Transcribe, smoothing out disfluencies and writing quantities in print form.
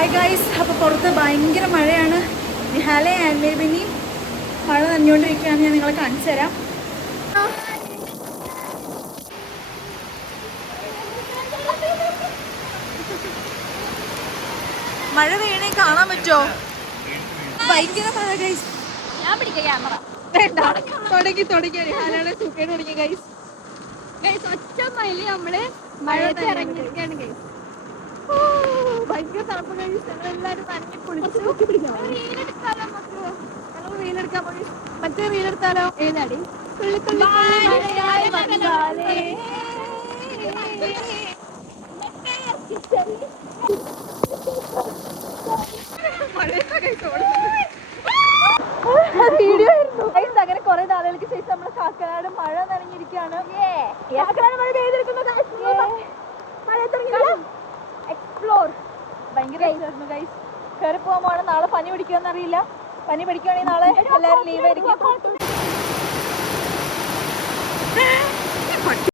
Hi guys, അപ്പോൾ പുറത്ത് ഭയങ്കര മഴയാണ്. നിഹാലെ ആൻഡ് മേബിനി മഴ നനഞ്ഞുകൊണ്ടിരിക്കുകയാണ്. ഞാൻ നിങ്ങളെ കാണിച്ചു തരാം. മഴ പെയ്യണേ കാണാൻ പറ്റുമോ? ഭയങ്കര മഴ ഗൈസ്. ഞാൻ പിടിക്കാം ക്യാമറ. തുടങ്ങി നിഹാലാണ് സൂക്കേട് തുടങ്ങി ഗൈസ്. ഒറ്റ മൈലി നമ്മള് മഴയത്ത് ഇറങ്ങിയിരിക്കുകയാണ് ഗൈസ്. ഭയങ്കര തണുപ്പ് ഗൈസ്. ഞങ്ങളെല്ലാവരും നനഞ്ഞ് കുളിച്ചു. റീലെടുത്താലോ നമുക്ക്? ഞങ്ങൾ റീലെടുക്കാൻ പോയി. മറ്റേ റീലെടുത്താലോ? ഏതാടി? വീഡിയോ അങ്ങനെ കുറെ നാളുകൾക്ക് ശേഷം നമ്മള് കാക്കനാട് മഴ നനഞ്ഞിരിക്കുകയാണ്. കാക്കനാട് മഴ പെയ്തിരിക്കുന്നു. എക്സ്പ്ലോർ ഭയങ്കര രസമായിരുന്നു ഗൈസ്. കയറി പോകാൻ പോകണം. നാളെ പനി പിടിക്കുമെന്ന് അറിയില്ല. പനി പിടിക്കുകയാണെങ്കിൽ നാളെ എല്ലാവരും ലീവ് ആയിരിക്കും.